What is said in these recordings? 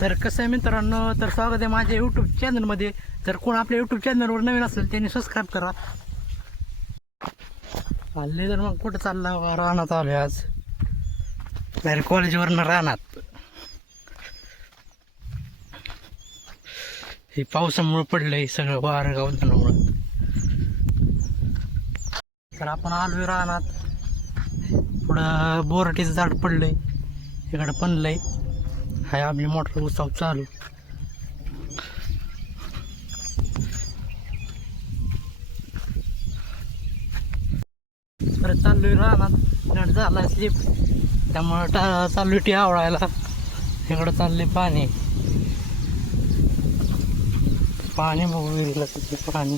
तर कसं आहे मित्रांनो, तर स्वागत आहे माझ्या यूट्यूब चॅनलमध्ये. जर कोण आपल्या यूट्यूब चॅनलवर नवीन असेल त्यांनी सबस्क्राईब करा. हल्ली तर मग कुठं चालला रानात आलोय आज, बाहेर कॉलेजवरनं रानात. हे पावसामुळं पडलंय सगळं, वारं गावतानामुळं. तर आपण आलोय रानात. पुढं बोराटीचं झाड पडलंय, इकडं पणलंय. हाय आपली मोटर उसाव चालू. तर चाललोय रानात, नट झाला स्लिप, त्यामुळं चाललोय टी आवळायला. इकडं चाललंय पाणी पाणी बघू विहिरीला तिथे पाणी.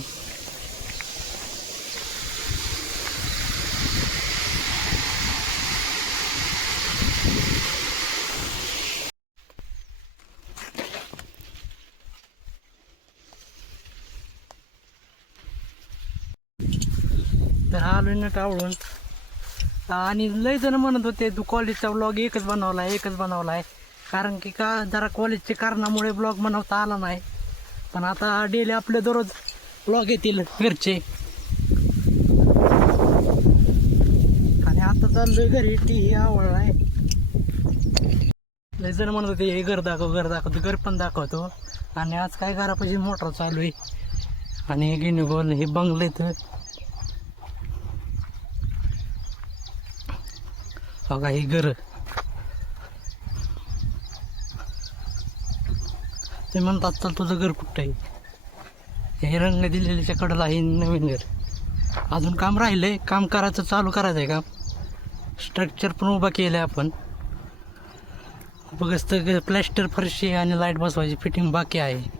तर आलोय नट आवळून. आणि लय जण म्हणत होते तू कॉलेजचा व्लॉग एकच बनवलाय. कारण की का जरा कॉलेजच्या कारणामुळे ब्लॉग बनवता आला नाही. पण आता डेली आपले दररोज ब्लॉग येतील घरचे. आणि आता चाललोय घरी, टी आवडलाय. लय जण म्हणत होते हे घर दाखवतो, घर पण दाखवतो. आणि आज काय घरापाशी मोटर चालू आहे. आणि हे गिनीगोल हे बंगले तर बघा, ही घर. ते म्हणतात चल तुझं घर कुठं आहे. हे रंग दिलेल्याच्या कडेला हे नवीन घर. अजून काम राहिलंय, काम करायचं, चालू करायचं आहे काम. स्ट्रक्चर पण उभा केलं आहे आपण. बघत प्लॅस्टर फरशी आणि लाईट बसवायची फिटिंग बाकी आहे.